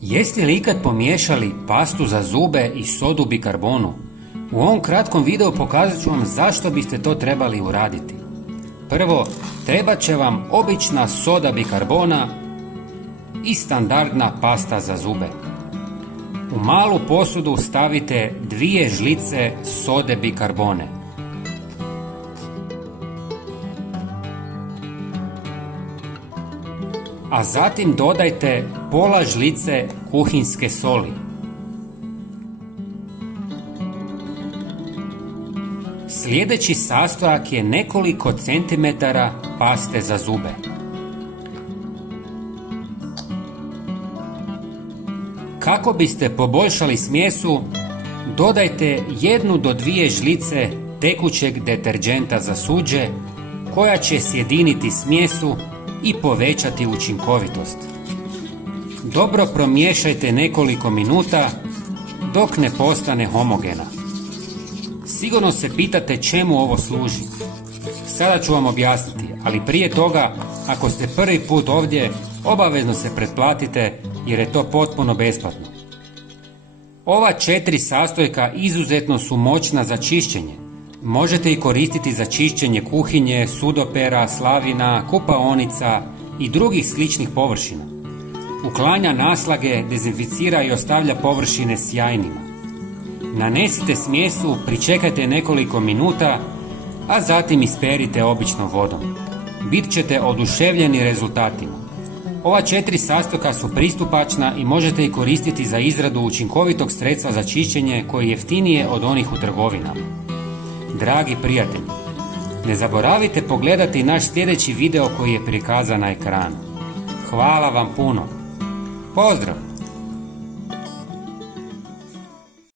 Jeste li ikad pomiješali pastu za zube i sodu bikarbonu? U ovom kratkom videu pokazat ću vam zašto biste to trebali uraditi. Prvo, trebat će vam obična soda bikarbona i standardna pasta za zube. U malu posudu stavite 2 žlice sode bikarbone. A zatim dodajte pola žlice kuhinjske soli. Sljedeći sastojak je nekoliko centimetara paste za zube. Kako biste poboljšali smjesu, dodajte 1 do 2 žlice tekućeg deterdženta za suđe koja će sjediniti smjesu i povećati učinkovitost. Dobro promiješajte nekoliko minuta dok ne postane homogena. Sigurno se pitate čemu ovo služi. Sada ću vam objasniti, ali prije toga, ako ste prvi put ovdje, obavezno se pretplatite jer je to potpuno besplatno. Ova 4 sastojka izuzetno su moćna za čišćenje. Možete ih koristiti za čišćenje kuhinje, sudopera, slavina, kupaonica i drugih sličnih površina. Uklanja naslage, dezinficira i ostavlja površine sjajnima. Nanesite smjesu, pričekajte nekoliko minuta, a zatim isperite običnom vodom. Bit ćete oduševljeni rezultatima. Ova 4 sastojka su pristupačna i možete ih koristiti za izradu učinkovitog sredstva za čišćenje koje je jeftinije od onih u trgovinama. Dragi prijatelji, ne zaboravite pogledati naš sljedeći video koji je prikazan na ekranu. Hvala vam puno. Pozdrav!